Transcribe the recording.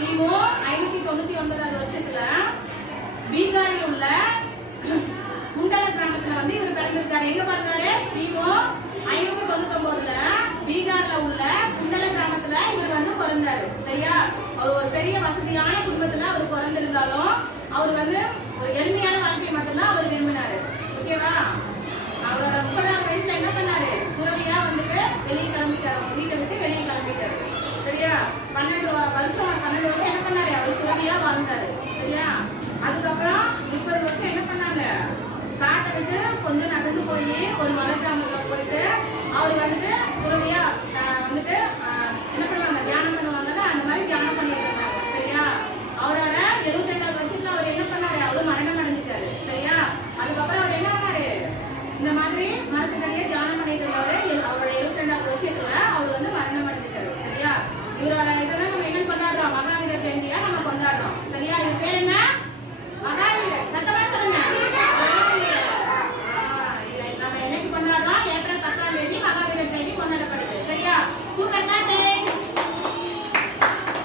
கிமு ஐநூத்தி தொண்ணூத்தி ஒன்பதாவது வருஷத்துல பீகாரில் உள்ள குண்டல கிராமத்துல வந்து இவர் பிறந்திருக்காரு. எங்க பிறந்தாரு? கிமு ஐநூத்தி தொண்ணூத்தி ஒன்பதுல பீகார்ல உள்ள குண்டல கிராமத்துல இவர் வந்து பிறந்தாரு. சரியா? அவர் ஒரு பெரிய வசதியான குடும்பத்துல அவர் பிறந்திருந்தாலும் அவர் வந்து ஒரு எளிமையான வாழ்ந்தாரு சரியா? அதுக்கப்புறம் முப்பது வருஷம் என்ன பண்ணாங்க? காட்டுறது கொஞ்சம் நகர்ந்து போய் ஒரு மலை கிராமத்தில் போயிட்டு அவர் வந்துட்டு உறவையா வந்துட்டு என்ன பண்ணுவாங்க? தியானம் பண்ணுவாங்கல்ல அந்த மாதிரி தியானம் பண்ணிட்டு சரியா? அவரோட எழுபத்தெட்டாவது வருஷத்துல அவர் என்ன பண்ணாரு? அவரும் மரணம் அடைஞ்சிட்டாரு. சரியா? அதுக்கப்புறம் அவர் என்ன பண்ணாரு? இந்த மாதிரி மரத்துக்கடியே தியானம் பண்ணிட்டு இருந்தவர் அவரோட எழுபத்தி ரெண்டாவது வருஷத்துல அவர் வந்து மரணம் அடைஞ்சிட்டாரு. சரியா? இவரோட